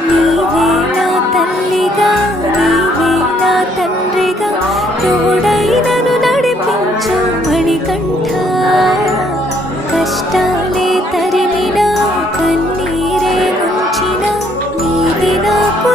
నీవే నా తల్లిగా నీవే నా తండ్రిగా తోడై నన్ను నడిపించు మణికంఠ. కష్టాలే తరిమినా కన్నీరే ముంచిన నీవే నాకు